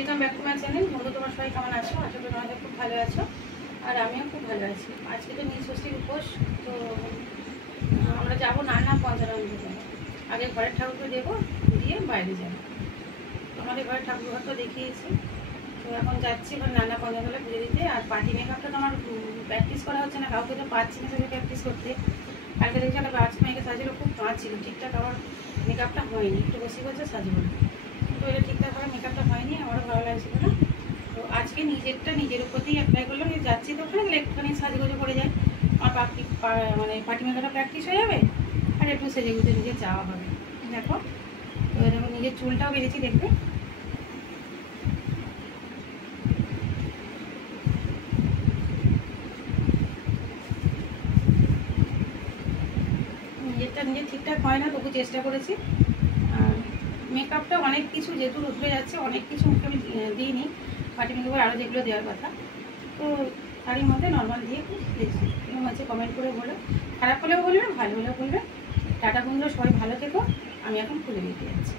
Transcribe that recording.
Welcome back to my channel. বন্ধু, তোমরা সবাই কেমন আছো? আশা করি তোমাদের খুব ভালো আছো, আর আমিও খুব ভালো আছি। আজকে তো নীলষষ্ঠীর উপোস, তো আমরা যাবো নানা পঞ্চানন্দ। আগে ঘরের ঠাকুরকে দেবো, দিয়ে বাইরে যাবো। আমাদের ঘরের ঠাকুর ঘর তো দেখিয়েছি, তো এখন যাচ্ছি এবার নানা পঞ্চানন্দে পুজো দিতে। আর পার্টি মেকআপটা তো আমার প্র্যাকটিস করা হচ্ছে না, কাউকে তো পাচ্ছি না সেটা প্র্যাকটিস করতে। কালকে দেখছি একটা গাছ মেয়েকে সাজিয়ে খুব কাঁচ ছিল, ঠিকঠাক আমার মেকআপটা হয়নি, একটু বেশি করছে সাজবো, তো এটা ঠিকঠাকভাবে মেকআপটা হয়নি, আমারও ভালো লাগছিল না। তো আজকে নিজের উপর দিয়ে অ্যাপ্লাই করলাম যে যাচ্ছি তো ওখানে একটুখানি সাজগোজো করে যাই, আমার পার্টি মেকআপটা প্র্যাকটিস হয়ে যাবে, আর একটু সেজে গুজে নিজে যাওয়া হবে। দেখো, তো এরকম নিজের চুলটাও বেড়েছি, দেখবে। নিজের ঠিকঠাক হয় না, তবু চেষ্টা করেছি। আর মেকআপটা অনেক কিছু যেহেতু উঠে যাচ্ছে, অনেক কিছু মুখে আমি দিইনি, পার্টি মেকআপের আরও যেগুলো দেওয়ার কথা, তো তারই মধ্যে নর্মাল দিয়ে খুব দিয়েছি। এরকম হচ্ছে, কমেন্ট করে বলো, খারাপ হলেও বলবে, ভালো হলেও বলবে। টাটা বন্ধুরা, সবাই ভালো থেকো। আমি এখন খুলে দিতে যাচ্ছি।